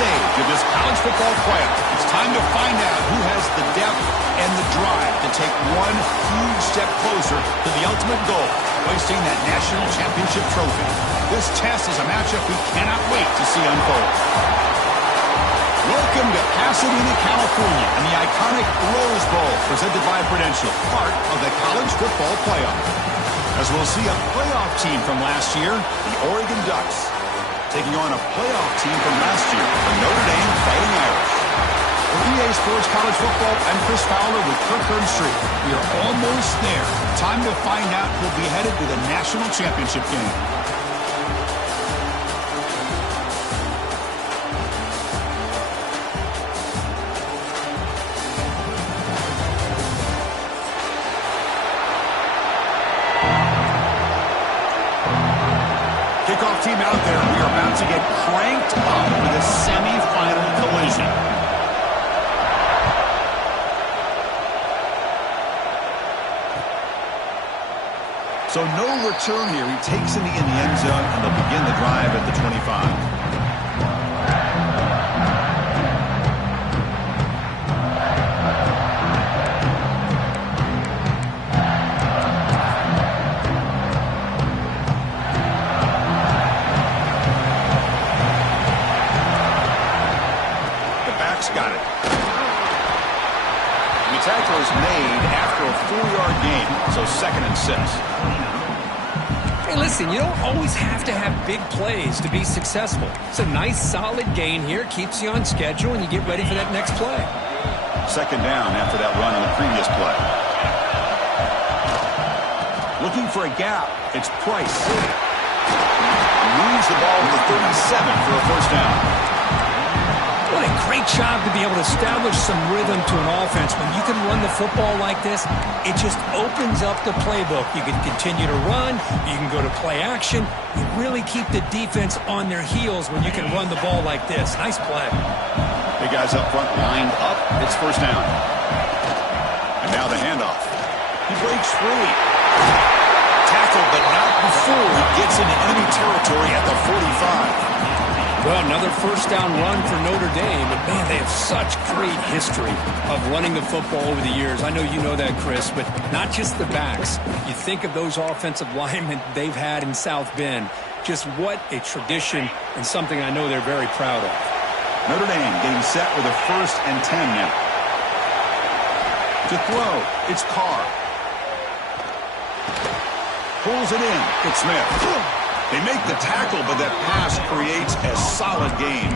stage of this college football playoff. It's time to find out who has the depth and the drive to take one huge step closer to the ultimate goal, hoisting that national championship trophy. This test is a matchup we cannot wait to see unfold. Welcome to Pasadena, California, and the iconic Rose Bowl presented by Prudential, part of the college football playoff. As we'll see a playoff team from last year, the Oregon Ducks, taking on a playoff team from last year, the Notre Dame Fighting Irish. For EA Sports College Football, I'm Chris Fowler with Kirk Herbstreit. We are almost there. Time to find out who'll be headed to the national championship game. Kickoff team out there. We are about to get cranked up with a semi-final collision. So no return here. He takes it in the end zone, and they'll begin the drive at the 25. Got it. The tackle is made after a 4-yard gain, so 2nd and 6. Hey, listen, you don't always have to have big plays to be successful. It's a nice, solid gain here, keeps you on schedule, and you get ready for that next play. 2nd down after that run on the previous play. Looking for a gap, it's Price. Moves the ball to the 37 for a first down. What a great job to be able to establish some rhythm to an offense. When you can run the football like this, it just opens up the playbook. You can continue to run. You can go to play action. You really keep the defense on their heels when you can run the ball like this. Nice play. Big guys up front lined up. It's first down. And now the handoff. He breaks free. Tackled, but not before he gets into enemy territory at the 45. Well, another first down run for Notre Dame. And, man, they have such great history of running the football over the years. I know you know that, Chris, but not just the backs. You think of those offensive linemen they've had in South Bend. Just what a tradition and something I know they're very proud of. Notre Dame getting set with a 1st and 10 now. To throw, it's Carr. Pulls it in. It's Smith. They make the tackle, but that pass creates a solid gain.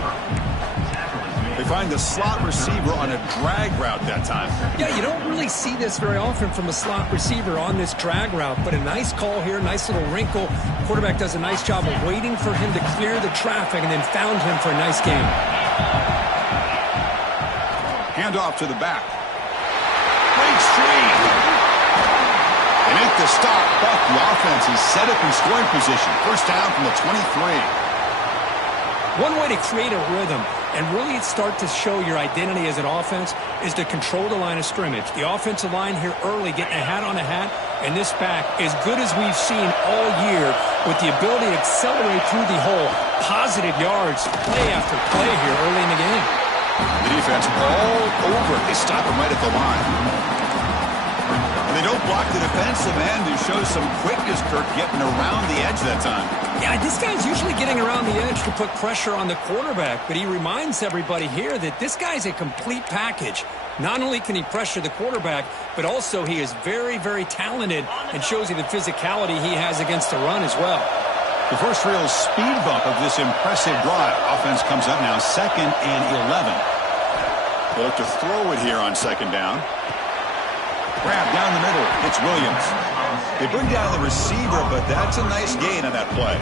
They find the slot receiver on a drag route that time. Yeah, you don't really see this very often from a slot receiver on this drag route, but a nice call here, nice little wrinkle. Quarterback does a nice job of waiting for him to clear the traffic and then found him for a nice gain. Handoff to the back. Breaks free. They make the stop, but the offense is set up in scoring position. First down from the 23. One way to create a rhythm and really start to show your identity as an offense is to control the line of scrimmage. The offensive line here early getting a hat on a hat, and this back as good as we've seen all year with the ability to accelerate through the hole. Positive yards, play after play here early in the game. The defense all over it. They stop him right at the line. They don't block the defensive end, who shows some quickness, Kirk, getting around the edge that time. Yeah, this guy's usually getting around the edge to put pressure on the quarterback, but he reminds everybody here that this guy's a complete package. Not only can he pressure the quarterback, but also he is very, very talented and shows you the physicality he has against the run as well. The first real speed bump of this impressive drive. Offense comes up now 2nd and 11. They'll look to throw it here on 2nd down. Grab down the middle. It's Williams. They bring down the receiver, but that's a nice gain on that play.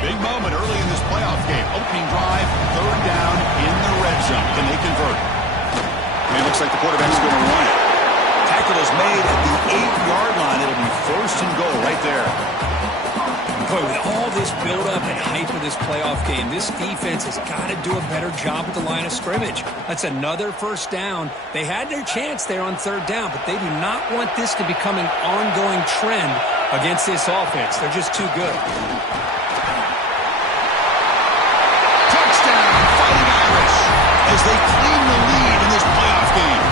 Big moment early in this playoff game. Opening drive, 3rd down in the red zone. Can they convert? And it looks like the quarterback's going to run it. Tackle is made at the 8-yard line. It'll be 1st and goal right there. Boy, with all this build-up and hype of this playoff game. This defense has got to do a better job at the line of scrimmage. That's another first down. They had their chance there on third down, but they do not want this to become an ongoing trend against this offense. They're just too good. Touchdown, Fighting Irish, as they claim the lead in this playoff game.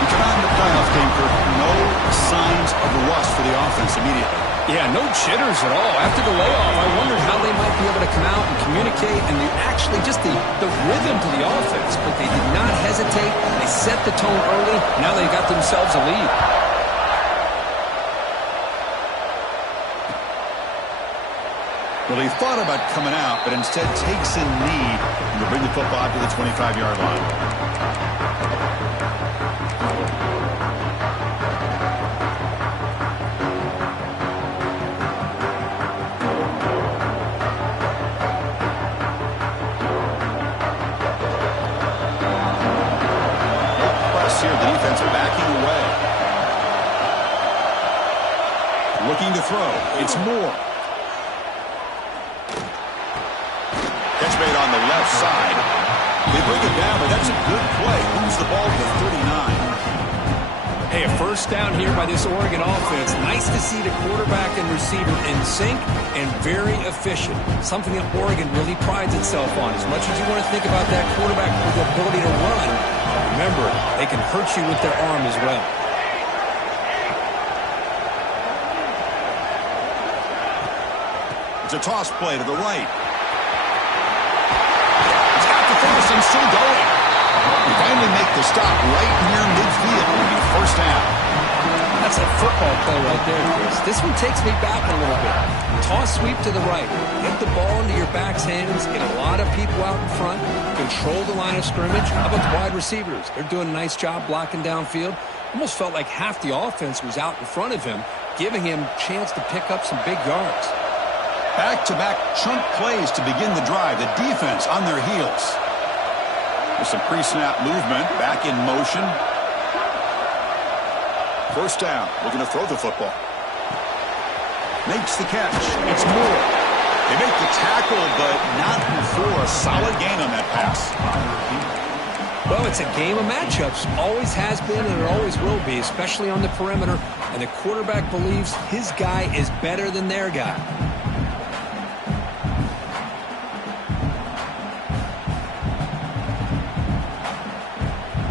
We come out in the playoff game for no signs of rust for the offense immediately. Yeah, no jitters at all. After the layoff, I wondered how they might be able to come out and communicate and actually just the rhythm to the offense. But they did not hesitate. They set the tone early. Now they got themselves a lead. Well, he thought about coming out, but instead takes a knee to bring the football to the 25-yard line. Looking to throw. It's Moore. Catch made on the left side. They bring it down, but that's a good play. Moves the ball to the 39. Hey, a first down here by this Oregon offense. Nice to see the quarterback and receiver in sync and very efficient. Something that Oregon really prides itself on. As much as you want to think about that quarterback with the ability to run, remember, they can hurt you with their arm as well. It's a toss play to the right. He's got the first and still going. They finally make the stop right near midfield. It'll be first down. That's a football play right there, Chris. This one takes me back a little bit. Toss sweep to the right. Get the ball into your back's hands. Get a lot of people out in front. Control the line of scrimmage. How about the wide receivers? They're doing a nice job blocking downfield. Almost felt like half the offense was out in front of him, giving him a chance to pick up some big yards. Back-to-back chunk plays to begin the drive. The defense on their heels. With some pre-snap movement. Back in motion. First down. Looking to throw the football. Makes the catch. It's Moore. They make the tackle, but not before a solid gain on that pass. Well, it's a game of matchups. Always has been and it always will be, especially on the perimeter. And the quarterback believes his guy is better than their guy.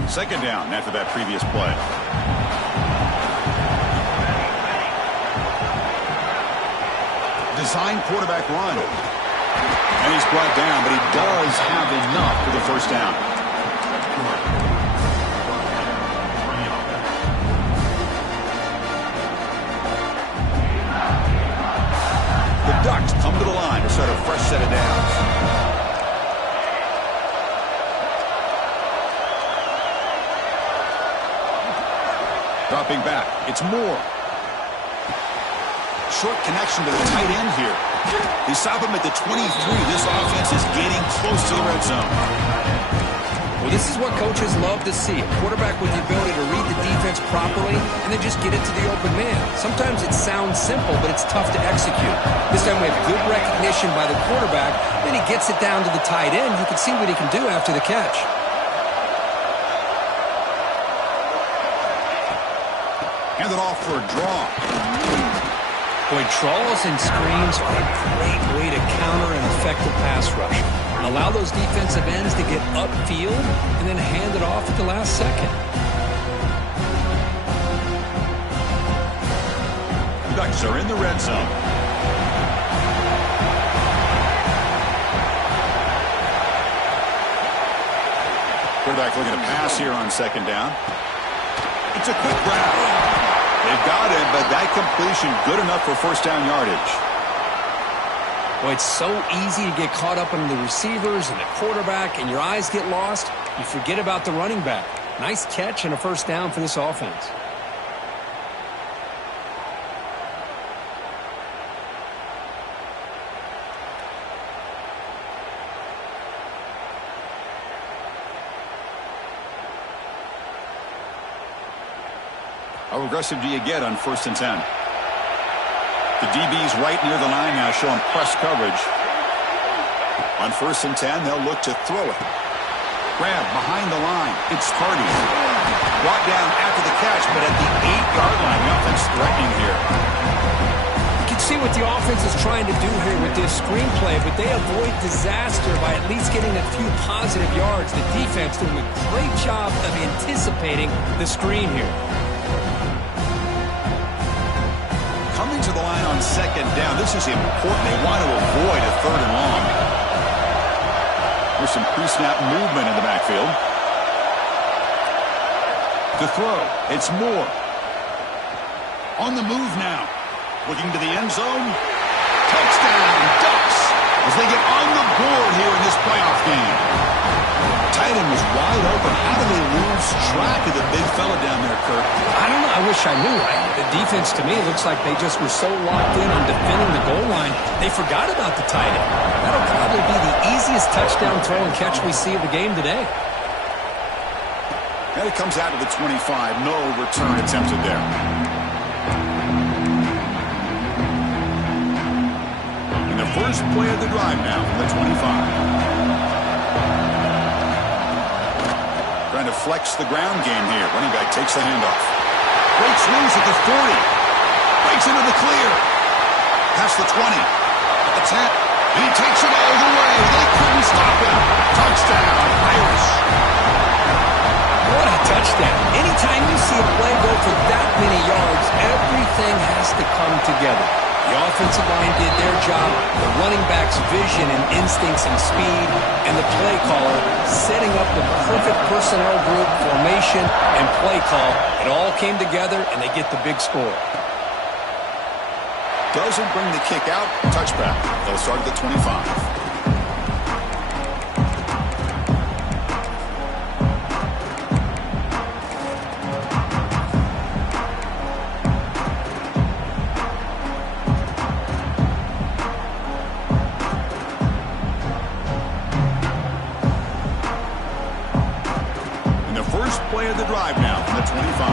Second down after that previous play. Design quarterback run. And he's brought down, but he does have enough for the first down. The Ducks come to the line to start a fresh set of downs. Dropping back. It's Moore. Short connection to the tight end here. They stop him at the 23. This offense is getting close to the red zone. Well, this is what coaches love to see. A quarterback with the ability to read the defense properly and then just get it to the open man. Sometimes it sounds simple, but it's tough to execute. This time we have good recognition by the quarterback. Then he gets it down to the tight end. You can see what he can do after the catch. Hand it off for a draw. Boy, draws and screens are a great way to counter an effective pass rush. Allow those defensive ends to get upfield and then hand it off at the last second. The Ducks are in the red zone. Quarterback looking to pass here on second down. It's a quick grab. They've got it, but that completion good enough for first down yardage. Boy, it's so easy to get caught up in the receivers and the quarterback, and your eyes get lost. You forget about the running back. Nice catch and a first down for this offense. How aggressive do you get on 1st and 10? The DB's right near the line now, showing press coverage. On 1st and 10, they'll look to throw it. Grab behind the line. It's Hardy. Brought down after the catch, but at the 8-yard line, nothing's threatening here. You can see what the offense is trying to do here with this screenplay, but they avoid disaster by at least getting a few positive yards. The defense doing a great job of anticipating the screen here. Coming to the line on 2nd down, this is important. They want to avoid a 3rd and long. There's some pre-snap movement in the backfield. To throw, it's Moore. On the move now. Looking to the end zone. Touchdown, Ducks, as they get on the board here in this playoff game. Tight end was wide open. How do they lose track of the big fella down there, Kurt? I don't know. I wish I knew. The defense, to me, looks like they just were so locked in on defending the goal line, they forgot about the tight end. That'll probably be the easiest touchdown throw and catch we see of the game today. And it comes out to the 25. No return attempted there. And the first play of the drive now from the 25. Trying to flex the ground game here. Running back takes the handoff. Breaks loose at the 40. Breaks into the clear. Past the 20. At the 10. And he takes it all the way. They couldn't stop him. Touchdown, Irish. What a touchdown. Anytime you see a play go for that many yards, everything has to come together. The offensive line did their job, the running back's vision and instincts and speed, and the play caller setting up the perfect personnel group, formation, and play call. It all came together, and they get the big score. Doesn't bring the kick out. Touchback. They'll start at the 25. Play of the drive now from the 25.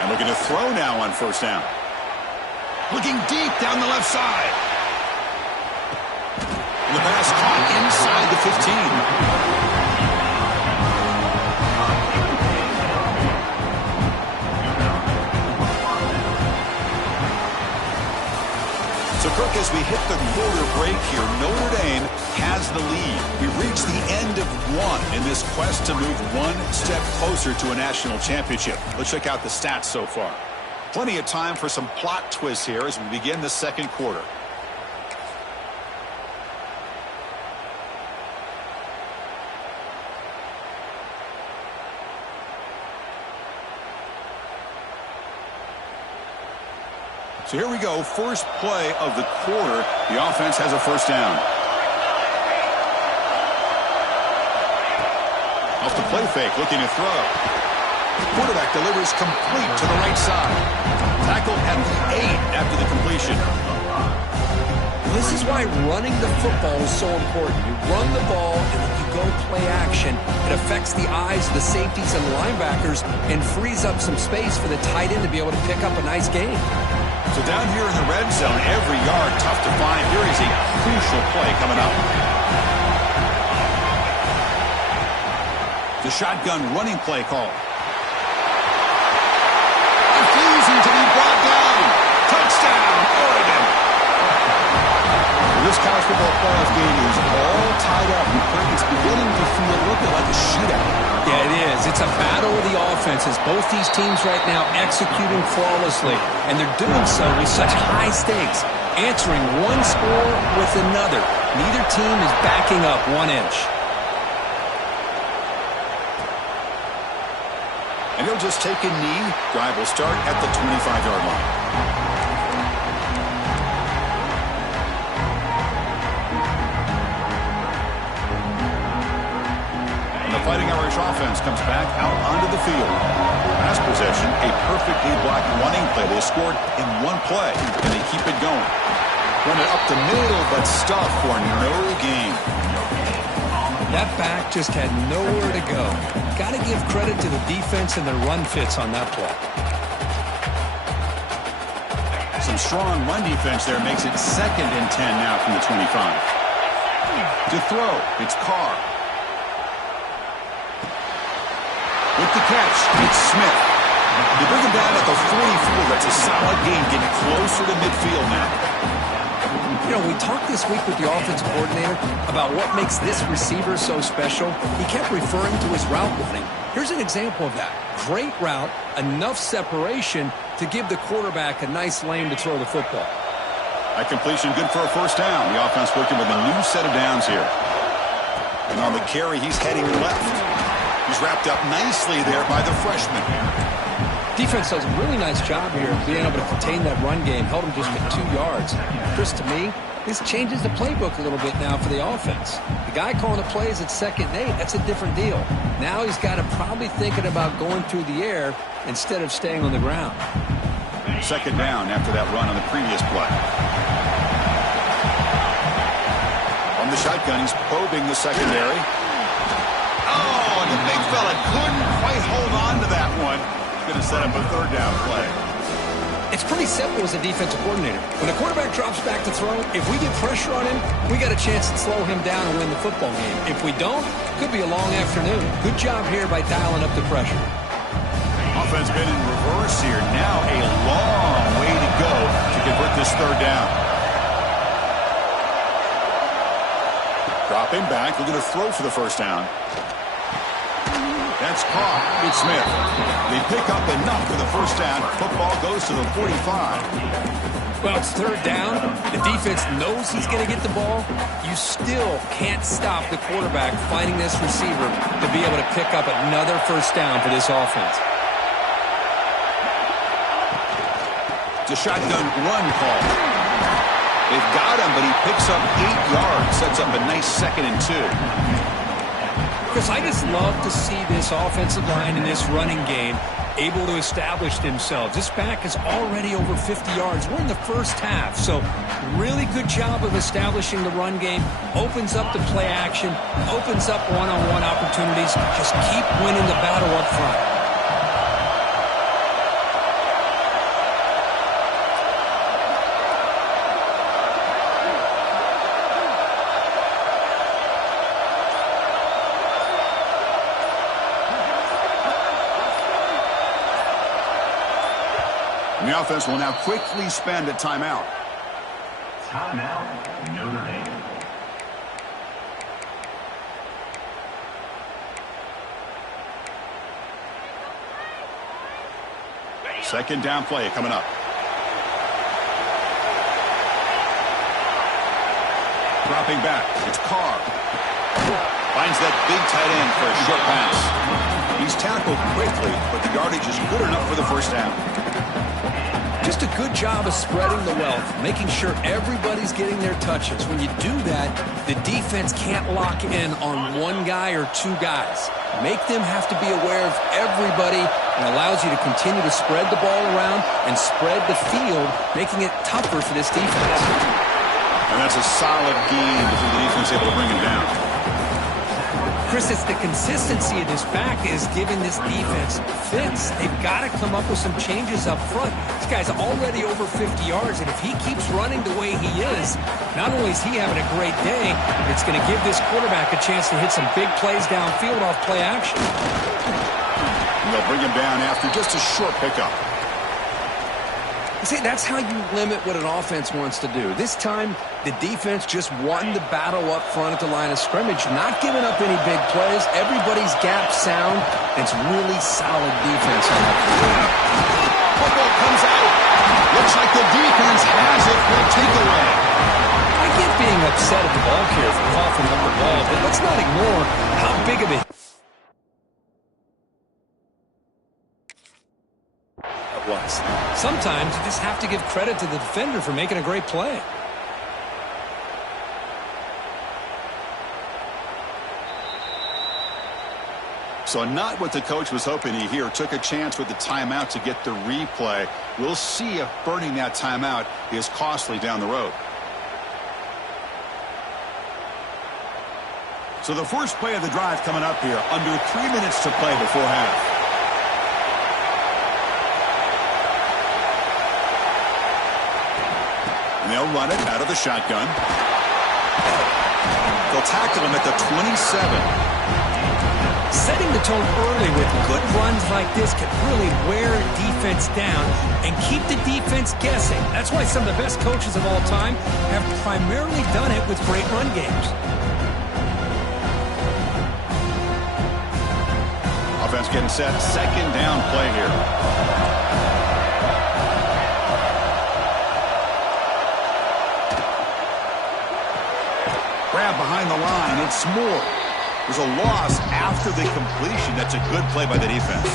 And looking to throw now on 1st down. Looking deep down the left side. And the pass caught inside the 15. So, Kirk, as we hit the quarter break here, Notre Dame has the lead. We've reached the end of one in this quest to move one step closer to a national championship. Let's check out the stats so far. Plenty of time for some plot twists here as we begin the 2nd quarter. So here we go, first play of the quarter. The offense has a 1st down. Off the play fake, looking to throw. The quarterback delivers complete to the right side. Tackled at the 8 after the completion. This is why running the football is so important. You run the ball and then you go play action. It affects the eyes of the safeties and linebackers and frees up some space for the tight end to be able to pick up a nice game. So down here in the red zone, every yard tough to find. Here is a crucial play coming up. The shotgun running play call. Refusing to be brought down. Touchdown, Oregon. This college football playoff game is all tied up. It's beginning to feel a little bit like a shootout. Yeah, it is. It's a battle of the offenses. Both these teams right now executing flawlessly, and they're doing so with such high stakes, answering one score with another. Neither team is backing up 1 inch. And he'll just take a knee. Drive will start at the 25-yard line. Fighting Irish offense comes back out onto the field. Last possession, a perfectly blocked running play. They scored in one play, and they keep it going. Run it up the middle, but stuff for no gain. That back just had nowhere to go. Got to give credit to the defense and their run fits on that play. Some strong run defense there makes it 2nd and 10 now from the 25. To throw, it's Carr. With the catch, it's Smith. They bring him down at the 44. That's a solid gain, getting closer to midfield now. You know, we talked this week with the offensive coordinator about what makes this receiver so special. He kept referring to his route running. Here's an example of that. Great route, enough separation to give the quarterback a nice lane to throw the football. That completion good for a first down. The offense working with a new set of downs here. And on the carry, he's heading left. He's wrapped up nicely there by the freshman. Defense does a really nice job here of being able to contain that run game. Held him just at 2 yards. Chris, to me, this changes the playbook a little bit now for the offense. The guy calling the plays at 2nd and 8, that's a different deal. Now he's got to probably thinking about going through the air instead of staying on the ground. 2nd down after that run on the previous play. On the shotgun, he's probing the secondary. Oh, and the big fella couldn't quite hold on to that one. Going to set up a 3rd down play. It's pretty simple as a defensive coordinator. When the quarterback drops back to throw, if we get pressure on him, we got a chance to slow him down and win the football game. If we don't, could be a long afternoon. Good job here by dialing up the pressure. Offense been in reverse here. Now a long way to go to convert this 3rd down. Dropping back, looking to throw for the first down. That's caught. It's Smith. They pick up enough for the first down. Football goes to the 45. Well, it's 3rd down. The defense knows he's going to get the ball. You still can't stop the quarterback finding this receiver to be able to pick up another first down for this offense. It's a shotgun run call. They've got him, but he picks up 8 yards. Sets up a nice 2nd and 2. Chris, I just love to see this offensive line in this running game able to establish themselves. This back is already over 50 yards. We're in the first half, so really good job of establishing the run game. Opens up the play action, opens up one-on-one opportunities. Just keep winning the battle up front. And the offense will now quickly spend a timeout. Timeout, Notre Dame. Second down play coming up. Dropping back, it's Carr. Finds that big tight end for a short pass. He's tackled quickly, but the yardage is good enough for the first down. Just a good job of spreading the wealth, making sure everybody's getting their touches. When you do that, the defense can't lock in on one guy or 2 guys. Make them have to be aware of everybody, and allows you to continue to spread the ball around and spread the field, making it tougher for this defense. And that's a solid gain before the defense is able to bring him down. Chris, it's the consistency of this back is giving this defense fits. They've got to come up with some changes up front. This guy's already over 50 yards, and if he keeps running the way he is, not only is he having a great day, it's going to give this quarterback a chance to hit some big plays downfield off play action. And they'll bring him down after just a short pickup. See, that's how you limit what an offense wants to do. This time, the defense just won the battle up front at the line of scrimmage, not giving up any big plays. Everybody's gap sound. It's really solid defense on that field. Football comes out. Looks like the defense has it for a takeaway. I get being upset at the ball carrier for coughing up the ball, but let's not ignore how big of a was. Sometimes you just have to give credit to the defender for making a great play. So not what the coach was hoping to hear. Took a chance with the timeout to get the replay. We'll see if burning that timeout is costly down the road. So the first play of the drive coming up here, under 3 minutes to play before half. And they'll run it out of the shotgun. They'll tackle him at the 27. Setting the tone early with good runs like this can really wear defense down and keep the defense guessing. That's why some of the best coaches of all time have primarily done it with great run games. Offense getting set. Second down play here. Grab behind the line. It's Moore. There's a loss after the completion. That's a good play by the defense.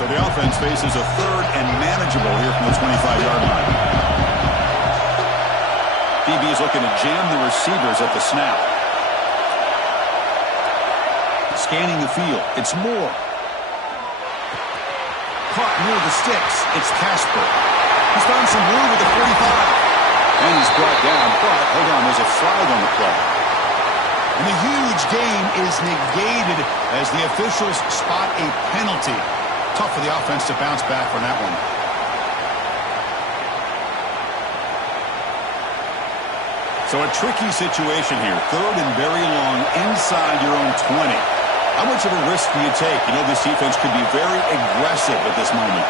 So the offense faces a third and manageable here from the 25-yard line. DB is looking to jam the receivers at the snap. Scanning the field. It's Moore. Caught near the sticks. It's Casper. He's found some room with the 45. And he's brought down, but hold on, there's a flag on the play. And the huge gain is negated as the officials spot a penalty. Tough for the offense to bounce back from that one. So a tricky situation here. Third and very long inside your own 20. How much of a risk do you take? You know this defense could be very aggressive at this moment.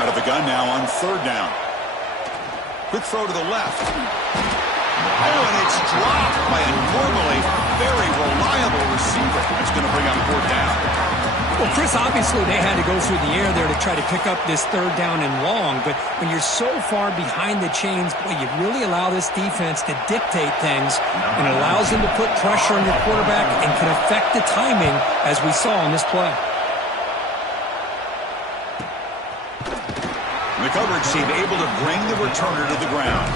Out of the gun now on third down. Quick throw to the left. Oh, and it's dropped by a normally very reliable receiver. That's going to bring up fourth down. Well, Chris, obviously they had to go through the air there to try to pick up this third down and long, but when you're so far behind the chains, boy, you really allow this defense to dictate things, and it allows them to put pressure on your quarterback and can affect the timing, as we saw on this play. The coverage team able to bring the returner to the ground.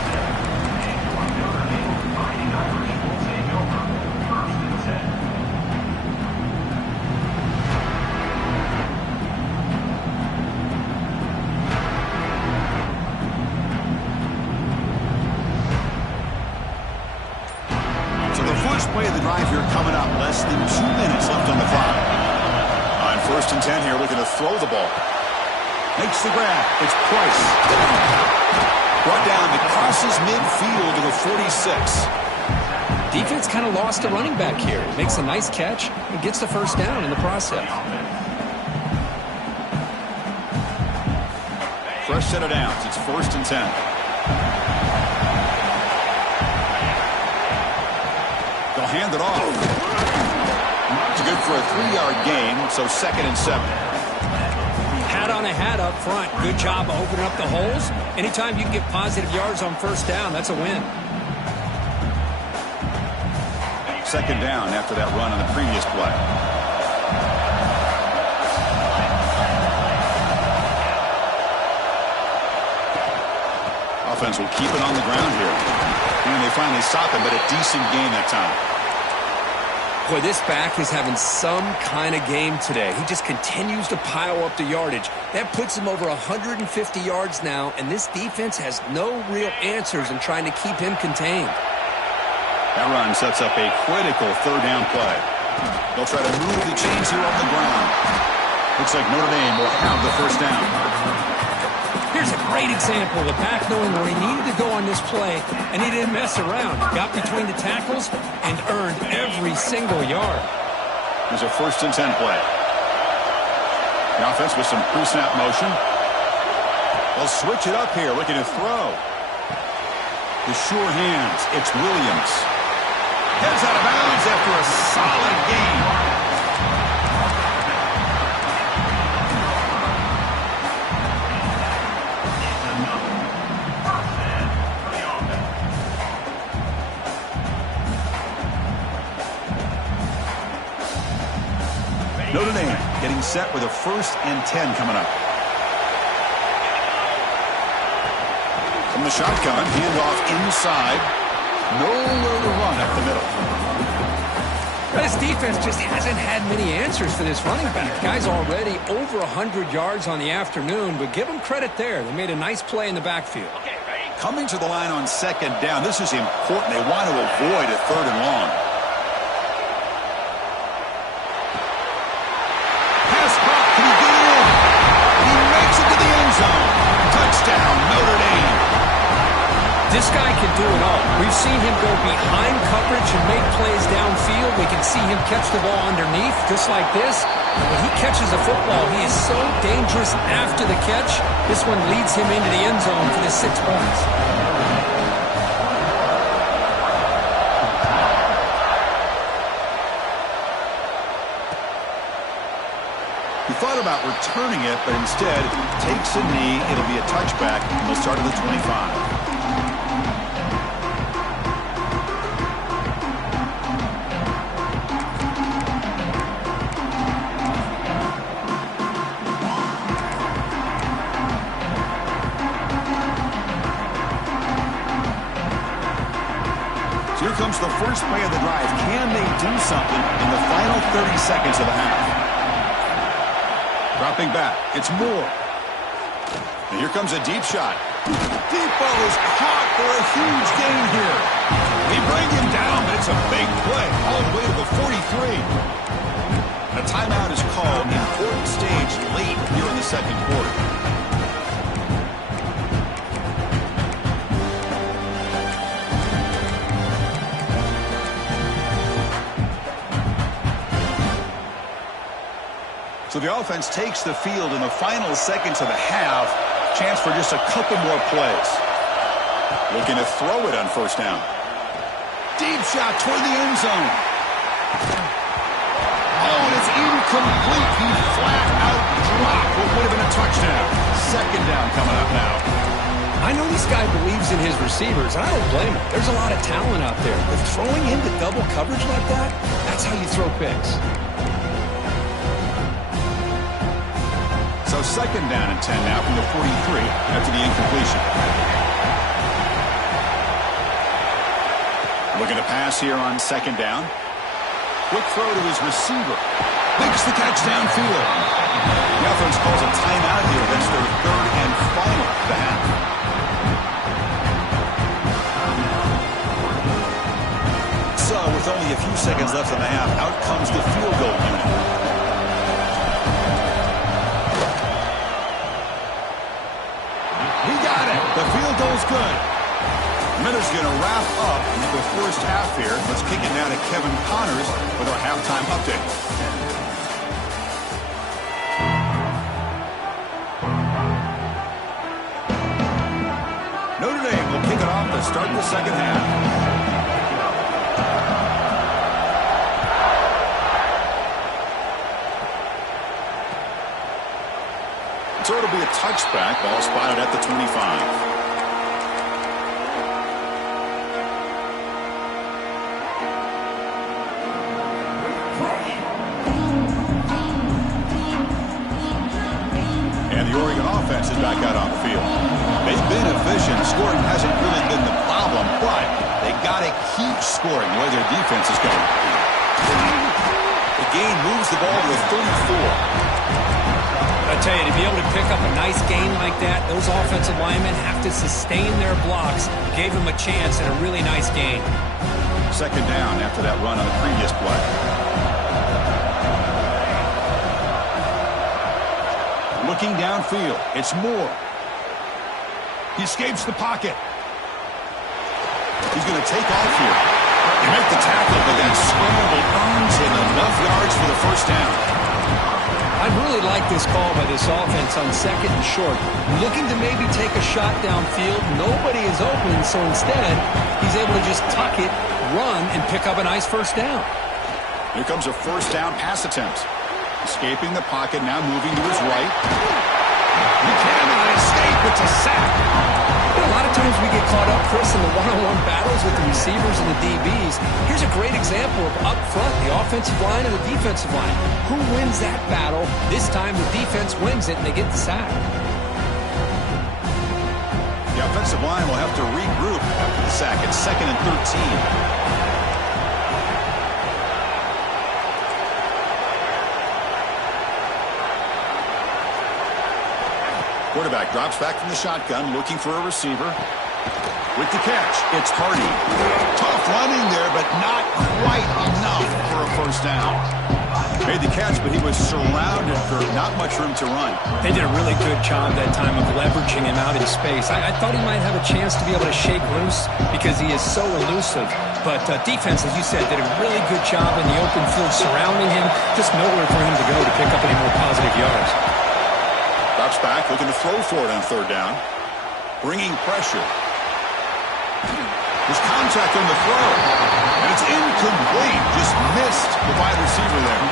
So the first play of the drive here coming up. Less than 2 minutes left on the clock. On first and 10 here, looking to throw the ball. Makes the grab. It's Price. Brought down. It crosses midfield to the 46. Defense kind of lost a running back here. Makes a nice catch and gets the first down in the process. Fresh set of downs. It's first and 10. They'll hand it off. It's good for a 3-yard gain, so second and 7. Hat on a hat up front. Good job of opening up the holes. Anytime you can get positive yards on first down, that's a win. Second down after that run on the previous play. Offense will keep it on the ground here. And they finally stop him, but a decent gain that time. Boy, this back is having some kind of game today. He just continues to pile up the yardage. That puts him over 150 yards now, and this defense has no real answers in trying to keep him contained. That run sets up a critical third down play. They'll try to move the chains here off the ground. Looks like Notre Dame will have the first down. Here's a great example of the back knowing where he needed to go on this play, and he didn't mess around. He got between the tackles and earned every single yard. There's a first and 10 play. The offense with some pre-snap motion. They'll switch it up here, looking to throw. The sure hands. It's Williams. Heads out of bounds after a solid gain. Notre Dame getting set with a 1st and 10 coming up. From the shotgun, handoff inside. Nowhere to run up the middle. This defense just hasn't had many answers for this running back. Guy's already over 100 yards on the afternoon, but give him credit there. They made a nice play in the backfield. Coming to the line on 2nd down. This is important. They want to avoid a 3rd and long. Pass caught. Can he get in? He makes it to the end zone. Touchdown, Notre Dame. This guy can do it all. We've seen him go behind coverage and make plays downfield. We can see him catch the ball underneath, just like this. And when he catches the football, he is so dangerous after the catch. This one leads him into the end zone for the 6 points. He thought about returning it, but instead takes a knee. It'll be a touchback, and they'll start at the 25. Here comes the first play of the drive. Can they do something in the final 30 seconds of the half? Dropping back. It's Moore. And here comes a deep shot. Deep ball is caught for a huge gain here. They bring him down, but it's a big play all the way to the 43. A timeout is called. Important stage late here in the 2nd quarter. So the offense takes the field in the final seconds of the half. Chance for just a couple more plays. Looking to throw it on 1st down. Deep shot toward the end zone. Oh, and it's incomplete. He flat out dropped what would have been a touchdown. 2nd down coming up now. I know this guy believes in his receivers, and I don't blame him. There's a lot of talent out there. But throwing into double coverage like that, that's how you throw picks. So 2nd down and 10 now from the 43 after the incompletion. Looking to pass here on 2nd down. Quick throw to his receiver. Makes the catch downfield. The offense calls a timeout here. That's their 3rd and final of the half. So with only a few seconds left in the half, out comes the field goal unit. The field goal's good. Minutes going to wrap up the 1st half here. Let's kick it now to Kevin Connors with our halftime update. Notre Dame will kick it off to start the 2nd half. So it'll be a touchback. Ball spotted at the 25. And the Oregon offense is back out on the field. They've been efficient. Scoring hasn't really been the problem, but they got to keep scoring the way their defense is going. The gain moves the ball to the 34. I tell you, to be able to pick up a nice gain like that, those offensive linemen have to sustain their blocks. Gave them a chance at a really nice gain. 2nd down after that run on the previous play. Looking downfield, it's Moore. He escapes the pocket. He's going to take off here. He makes the tackle, but that scramble earns him enough yards for the 1st down. I really like this call by this offense on 2nd and short. Looking to maybe take a shot downfield. Nobody is open, so instead, he's able to just tuck it, run, and pick up a nice 1st down. Here comes a 1st down pass attempt. Escaping the pocket, now moving to his right. He cannot escape. It's a sack. A lot of times we get caught up, Chris, in the one-on-one battles with the receivers and the DBs. Here's a great example of up front, the offensive line and the defensive line. Who wins that battle? This time the defense wins it and they get the sack. The offensive line will have to regroup after the sack. It's 2nd and 13. Quarterback drops back from the shotgun, looking for a receiver. With the catch, it's Hardy. Tough running there, but not quite enough for a first down. Made the catch, but he was surrounded for not much room to run. They did a really good job that time of leveraging him out in space. I thought he might have a chance to be able to shake loose because he is so elusive. But defense, as you said, did a really good job in the open field surrounding him. Just nowhere for him to go to pick up any more positive yards. Drops back, looking to throw for it on 3rd down. Bringing pressure. There's contact on the throw. And it's incomplete. Just missed the wide receiver there.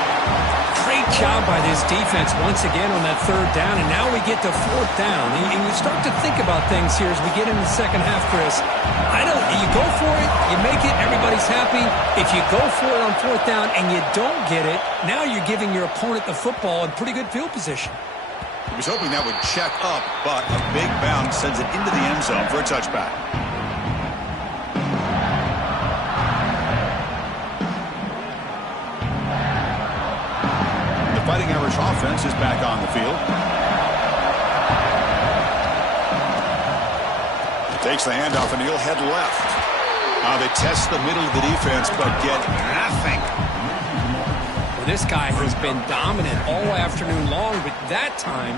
Great job by this defense once again on that 3rd down. And now we get to 4th down. And you start to think about things here as we get into the second half, Chris. You go for it, you make it, everybody's happy. If you go for it on 4th down and you don't get it, now you're giving your opponent the football in pretty good field position. He was hoping that would check up, but a big bounce sends it into the end zone for a touchback. The Fighting Irish offense is back on the field. Takes the handoff and he'll head left. They test the middle of the defense, but get nothing. This guy has been dominant all afternoon long, but that time,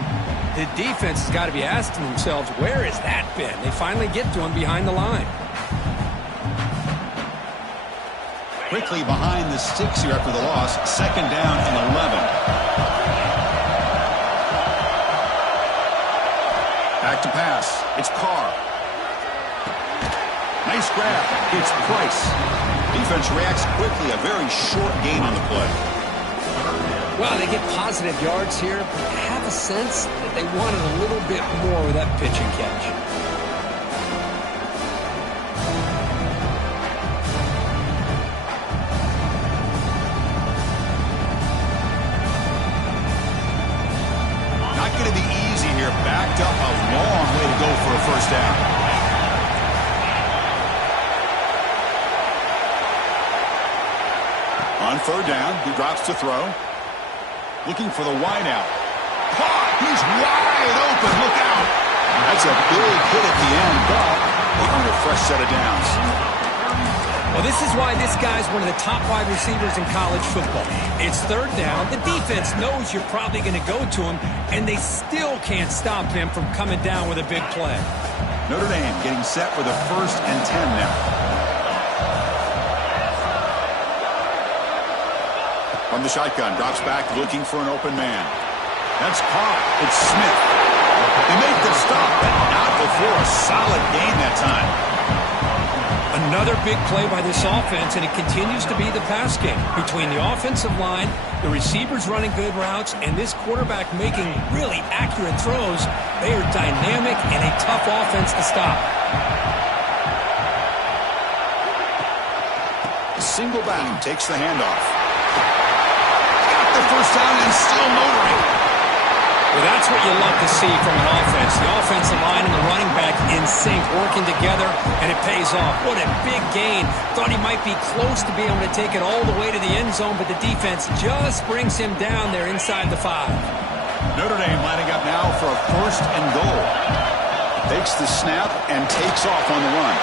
the defense has got to be asking themselves, where has that been? They finally get to him behind the line. Quickly behind the sticks here after the loss, 2nd down and 11. Back to pass. It's Carr. Nice grab. It's Price. Defense reacts quickly. A very short gain on the play. Well, they get positive yards here. I have a sense that they wanted a little bit more with that pitch and catch. Not going to be easy here. Backed up a long way to go for a first down. On 3rd down, he drops to throw. Looking for the wide out. Caught! He's wide open. Look out! That's a big hit at the end, but they earned a fresh set of downs. Well, this is why this guy's one of the top wide receivers in college football. It's 3rd down. The defense knows you're probably going to go to him, and they still can't stop him from coming down with a big play. Notre Dame getting set with a 1st and 10 now. From the shotgun, drops back, looking for an open man. That's caught. It's Smith. They make the stop, but not before a solid gain that time. Another big play by this offense, and it continues to be the pass game. Between the offensive line, the receivers running good routes, and this quarterback making really accurate throws, they are dynamic and a tough offense to stop. A single back takes the handoff. The first down and still motoring. Well, that's what you love to see from an offense. The offensive line and the running back in sync, working together, and it pays off. What a big gain. Thought he might be close to being able to take it all the way to the end zone, but the defense just brings him down there inside the 5. Notre Dame lining up now for a 1st and goal. Takes the snap and takes off on the run.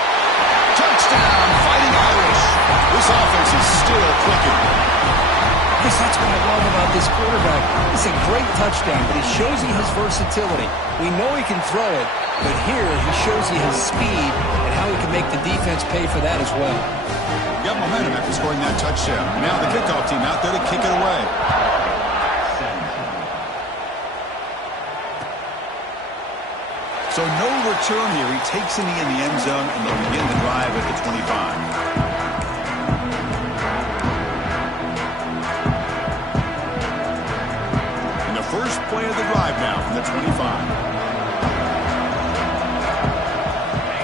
Touchdown, Fighting Irish. This offense is still clicking. That's what I love about this quarterback. It's a great touchdown, but he shows he has versatility. We know he can throw it, but here he shows he has speed and how he can make the defense pay for that as well. Got momentum after scoring that touchdown. Now the kickoff team out there to kick it away. So no return here. He takes it in the end zone, and they'll begin the drive at the 25. First play of the drive now from the 25.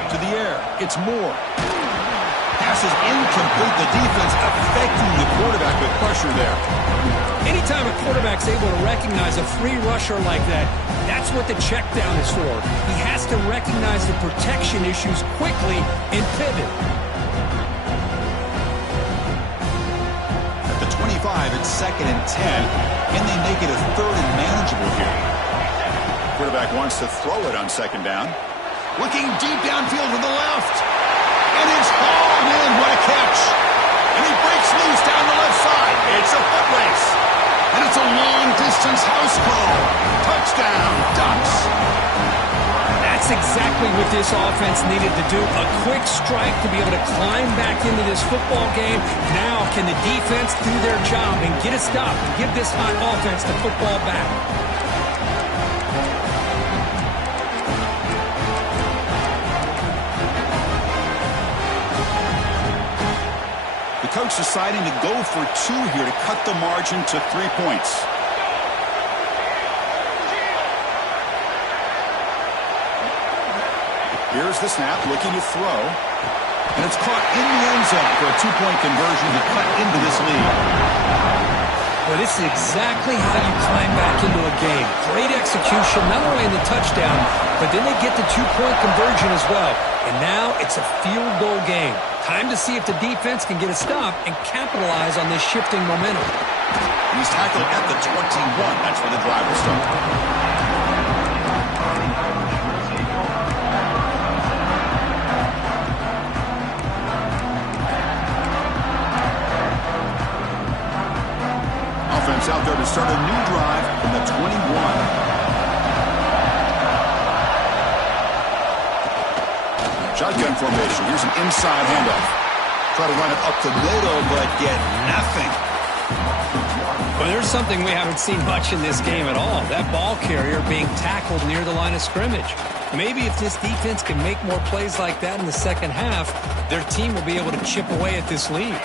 To the air. It's Moore. Pass is incomplete. The defense protecting the quarterback with pressure there. Anytime a quarterback's able to recognize a free rusher like that, that's what the check down is for. He has to recognize the protection issues quickly and pivot. At the 25, it's 2nd and 10. Can they make it a 3rd and manageable here? Quarterback wants to throw it on 2nd down. Looking deep downfield to the left. And it's hauled in. What a catch. And he breaks loose down the left side. It's a foot race. And it's a long-distance house call. Touchdown, Ducks. That's exactly what this offense needed to do. A quick strike to be able to climb back into this football game. Now can the defense do their job and get a stop and give this hot offense the football back? The coach deciding to go for 2 here to cut the margin to 3 points. Here's the snap, looking to throw. And it's caught in the end zone for a 2-point conversion to cut into this lead. Well, this is exactly how you climb back into a game. Great execution, not only in the touchdown, but then they get the 2-point conversion as well. And now it's a field goal game. Time to see if the defense can get a stop and capitalize on this shifting momentum. He's tackled at the 21. That's where the drive will start. Offense out there to start a new drive from the 21. Shotgun formation. Here's an inside handoff. Try to run it up the middle, but get nothing. Well, there's something we haven't seen much in this game at all. That ball carrier being tackled near the line of scrimmage. Maybe if this defense can make more plays like that in the second half, their team will be able to chip away at this lead.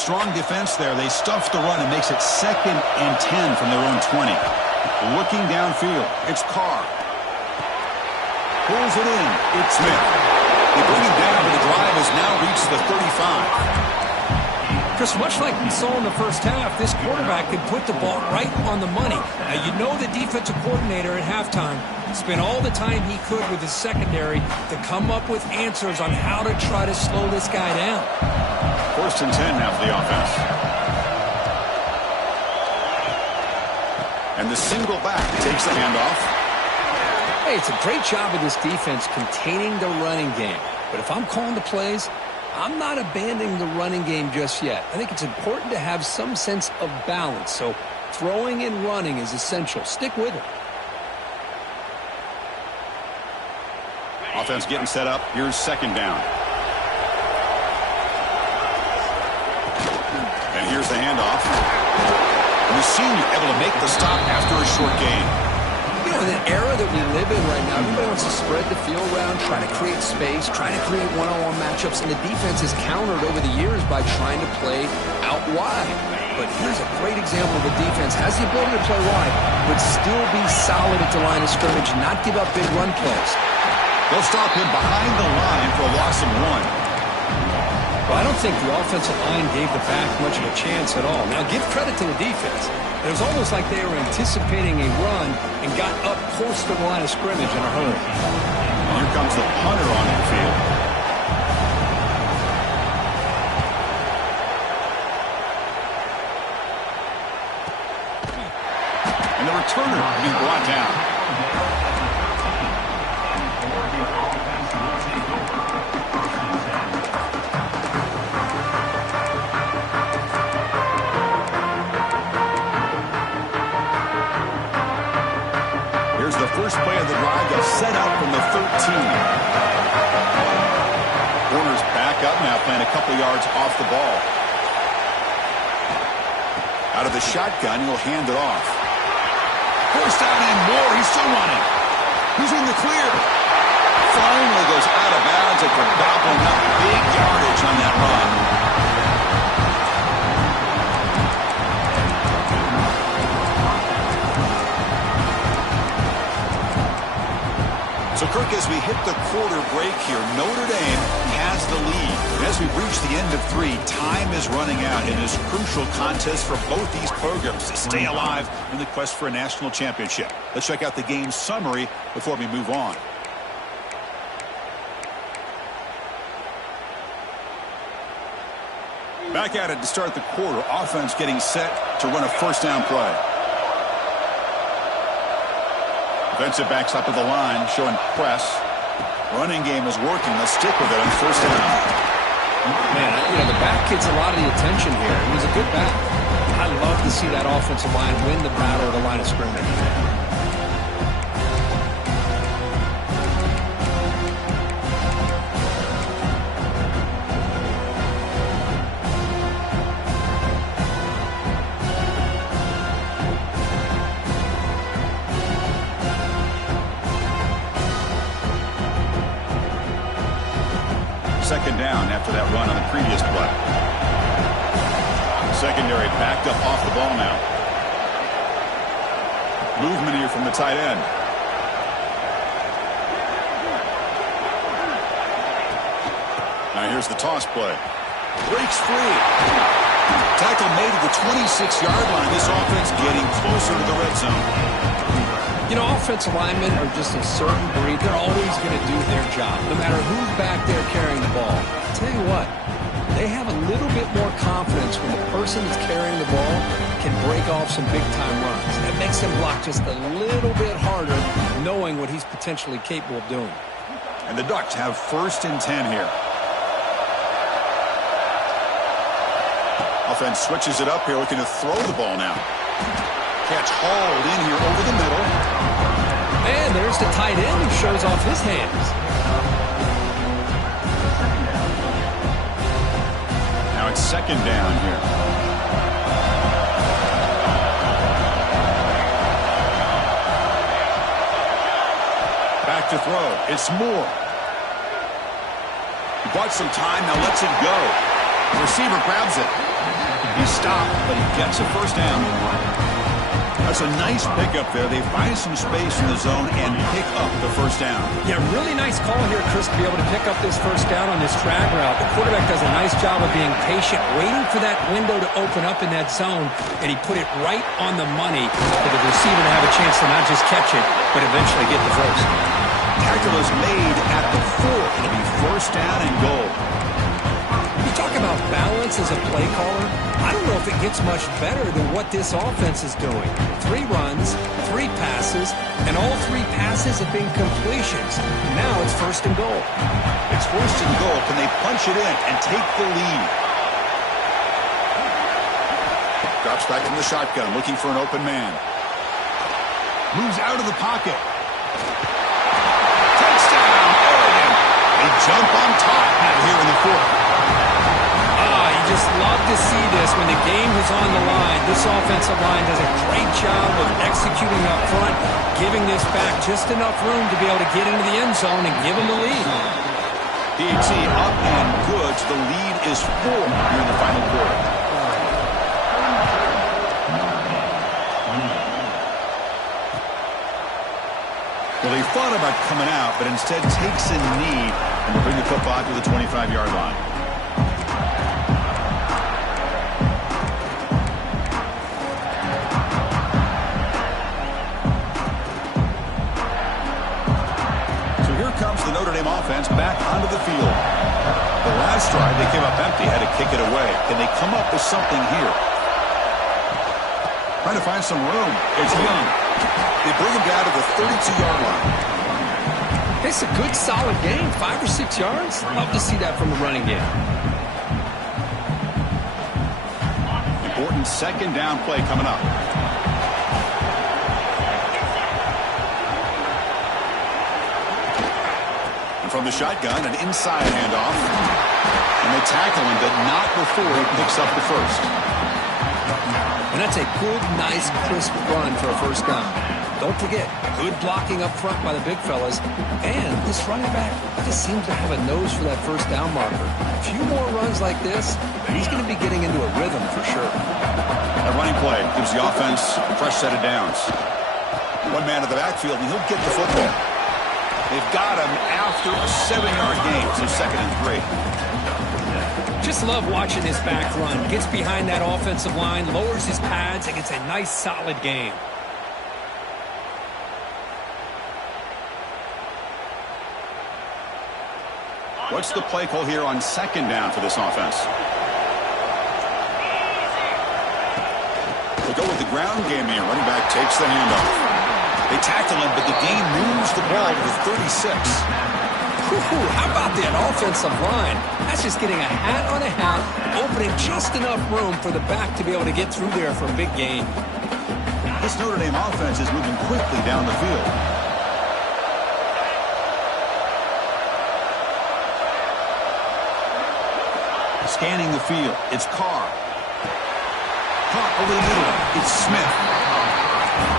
Strong defense there. They stuff the run and makes it 2nd and 10 from their own 20. Looking downfield, it's Carr. Pulls it in. It's Smith. They bring him down, but the drive has now reached the 35. Chris, much like we saw in the first half, this quarterback can put the ball right on the money. Now, you know the defensive coordinator at halftime spent all the time he could with his secondary to come up with answers on how to try to slow this guy down. 1st and 10 now for the offense. And the single back takes the handoff. Hey, it's a great job of this defense containing the running game. But if I'm calling the plays, I'm not abandoning the running game just yet. I think it's important to have some sense of balance. So throwing and running is essential. Stick with it. Offense getting set up. Here's 2nd down. And here's the handoff. And the senior able to make the stop after a short gain. You know, in an era that we live in right now, everybody wants to spread the field around, try to create space, try to create one-on-one matchups, and the defense has countered over the years by trying to play out wide. But here's a great example of a defense has the ability to play wide, but still be solid at the line of scrimmage and not give up big run plays. They'll stop him behind the line for a loss of 1. Well, I don't think the offensive line gave the back much of a chance at all. Now, give credit to the defense. It was almost like they were anticipating a run and got up close to the line of scrimmage in a hurry. Here comes the punter onto the field. And the returner being brought down. The first play of the drive, they'll set out from the 13. Warner's back up now, playing a couple yards off the ball. Out of the shotgun, he'll hand it off. Forced out and more. He's still running. He's in the clear. Finally goes out of bounds after gobbling up big yardage on that run. So quick as we hit the quarter break here. Notre Dame has the lead. As we reach the end of 3, time is running out in this crucial contest for both these programs to stay alive in the quest for a national championship. Let's check out the game summary before we move on. Back at it to start the quarter. Offense getting set to run a first down play. Defensive backs up at the line, showing press. Running game is working. Let's stick with it on first down. Man, the back gets a lot of the attention here. He's a good back. I love to see that offensive line win the battle of the line of scrimmage. Second down after that run on the previous play. Secondary backed up off the ball now. Movement here from the tight end. Now here's the toss play. Breaks free. Tackle made at the 26-yard line. This offense getting closer to the red zone. Offensive linemen are just a certain breed. They're always going to do their job, no matter who's back there carrying the ball. I'll tell you what, they have a little bit more confidence when the person that's carrying the ball can break off some big-time runs. That makes them block just a little bit harder, knowing what he's potentially capable of doing. And the Ducks have first and 10 here. Offense switches it up here, looking to throw the ball now. Catch hauled in here over the middle. And there's the tight end who shows off his hands. Now it's second down here. Back to throw. It's Moore. He bought some time, now lets it go. The receiver grabs it. He stopped, but he gets a first down. That's a nice pickup there. They find some space in the zone and pick up the first down. Yeah, really nice call here, Chris, to be able to pick up this first down on this drag route. The quarterback does a nice job of being patient, waiting for that window to open up in that zone, and he put it right on the money for the receiver to have a chance to not just catch it, but eventually get the first. Tackle is made at the 4. It'll be first down and goal. You talk about balance as a play caller. I don't know if it gets much better than what this offense is doing. 3 runs, 3 passes, and all 3 passes have been completions. Now it's first and goal. It's first and goal. Can they punch it in and take the lead? Drops back in the shotgun, looking for an open man. Moves out of the pocket. Touchdown, Oregon. They jump on top here in the 4th. Just love to see this when the game is on the line. This offensive line does a great job of executing up front, giving this back just enough room to be able to get into the end zone and give them the lead. PAT up and good. The lead is 4 here in the final quarter. Well, he thought about coming out, but instead takes a knee and will bring the football to the 25-yard line. The Notre Dame offense back onto the field. The last drive, they came up empty, had to kick it away. Can they come up with something here? Trying to find some room. It's Young. They bring him down to the 32-yard line. It's a good, solid game. 5 or 6 yards. Love to see that from the running game. Important second down play coming up. From the shotgun, an inside handoff. And they tackle him, but not before he picks up the first. And that's a good, nice, crisp run for a first down. Don't forget, good blocking up front by the big fellas. And this running back just seems to have a nose for that first down marker. A few more runs like this, he's going to be getting into a rhythm for sure. That running play gives the offense a fresh set of downs. One man in the backfield, and he'll get the football. They've got him after a 7-yard gain, so 2nd and 3. Just love watching this back run. Gets behind that offensive line, lowers his pads, and gets a nice, solid gain. What's the play call here on 2nd down for this offense? They go with the ground game here. Running back takes the handoff. They tackle him, but the gain moves the ball to the 36. How about that offensive line? That's just getting a hat on a hat, opening just enough room for the back to be able to get through there for a big gain. This Notre Dame offense is moving quickly down the field. Scanning the field, it's Carr. Caught over the middle, it's Smith.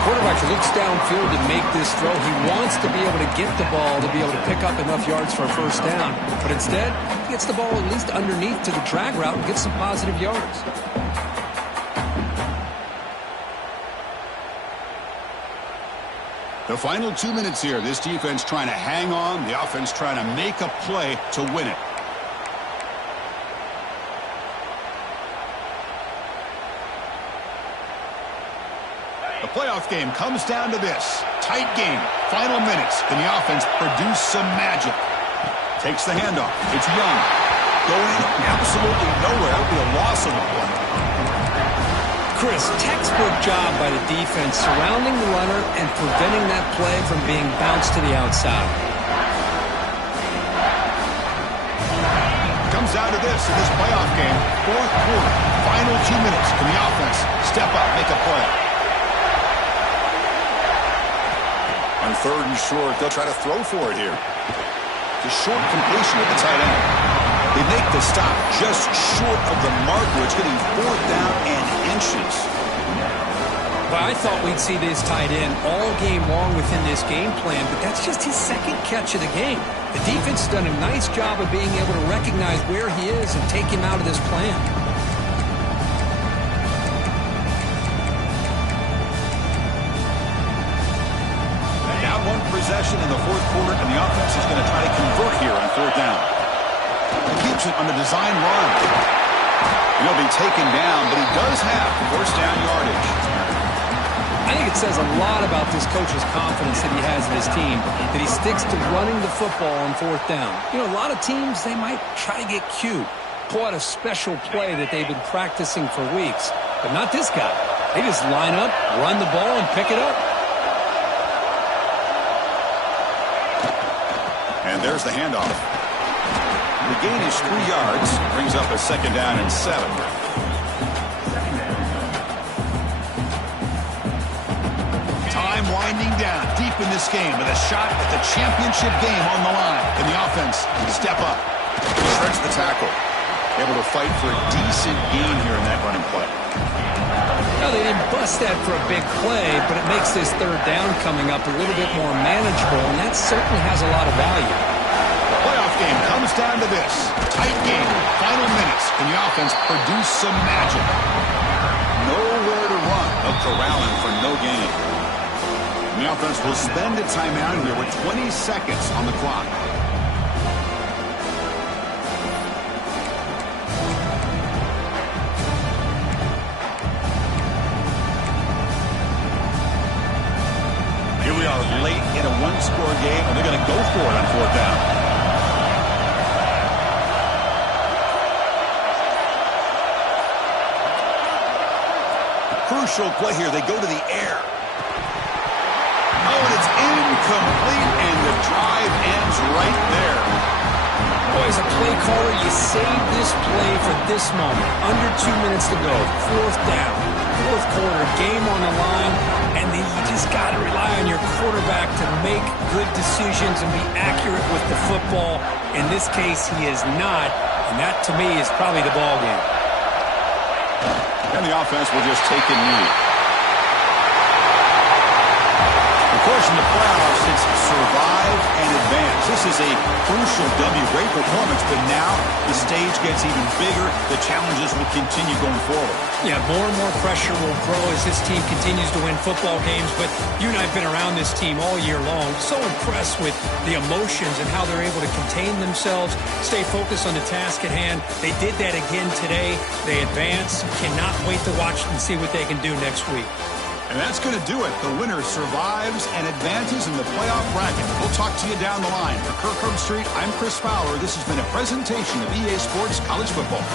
Quarterback looks downfield to make this throw. He wants to be able to get the ball to be able to pick up enough yards for a first down. But instead, he gets the ball at least underneath to the drag route and gets some positive yards. The final 2 minutes here. This defense trying to hang on. The offense trying to make a play to win it. The playoff game comes down to this. Tight game. Final minutes. Can the offense produce some magic? Takes the handoff. It's Young. Going absolutely nowhere. It'll be a loss of a play. Chris, textbook job by the defense surrounding the runner and preventing that play from being bounced to the outside. Comes down to this in this playoff game. 4th quarter. Final 2 minutes. Can the offense step up, make a play? On 3rd and short, they'll try to throw for it here. The short completion with the tight end. They make the stop just short of the marker. It's getting 4th down and inches. Well, I thought we'd see this tight end all game long within this game plan, but that's just his 2nd catch of the game. The defense has done a nice job of being able to recognize where he is and take him out of this plan. Possession in the 4th quarter, and the offense is going to try to convert here on 4th down. He keeps it on the design run. He'll be taken down, but he does have 1st down yardage. I think it says a lot about this coach's confidence that he has in his team, that he sticks to running the football on 4th down. You know, a lot of teams, they might try to get cute, pull out a special play that they've been practicing for weeks, but not this guy. They just line up, run the ball, and pick it up. And there's the handoff. The gain is 3 yards. Brings up a 2nd down and 7. Time winding down deep in this game with a shot at the championship game on the line. Can the offense step up? Shreds the tackle. Able to fight for a decent gain here in that running play. Now, they didn't bust that for a big play, but it makes this 3rd down coming up a little bit more manageable, and that certainly has a lot of value. The playoff game comes down to this. Tight game, final minutes. Can the offense produce some magic? Nowhere to run. A corralling for no gain. And the offense will spend a timeout here with 20 seconds on the clock. We are late in a 1-score game, and they're going to go for it on 4th down. Crucial play here. They go to the air. Oh, and it's incomplete, and the drive ends right there. Boy, as a play caller, you save this play for this moment. Under 2 minutes to go. 4th down. 4th quarter, game on the line, and then you just got to rely on your quarterback to make good decisions and be accurate with the football. In this case, he is not, and that, to me, is probably the ball game. And the offense will just take a knee. The course, in the playoffs, it's survive and advance. This is a crucial W. Great performance, but now the stage gets even bigger. The challenges will continue going forward. Yeah, more and more pressure will grow as this team continues to win football games, but you and I have been around this team all year long. So impressed with the emotions and how they're able to contain themselves, stay focused on the task at hand. They did that again today. They advance. Cannot wait to watch and see what they can do next week. And that's going to do it. The winner survives and advances in the playoff bracket. We'll talk to you down the line. For Kirk Herbstreit, I'm Chris Fowler. This has been a presentation of EA Sports College Football.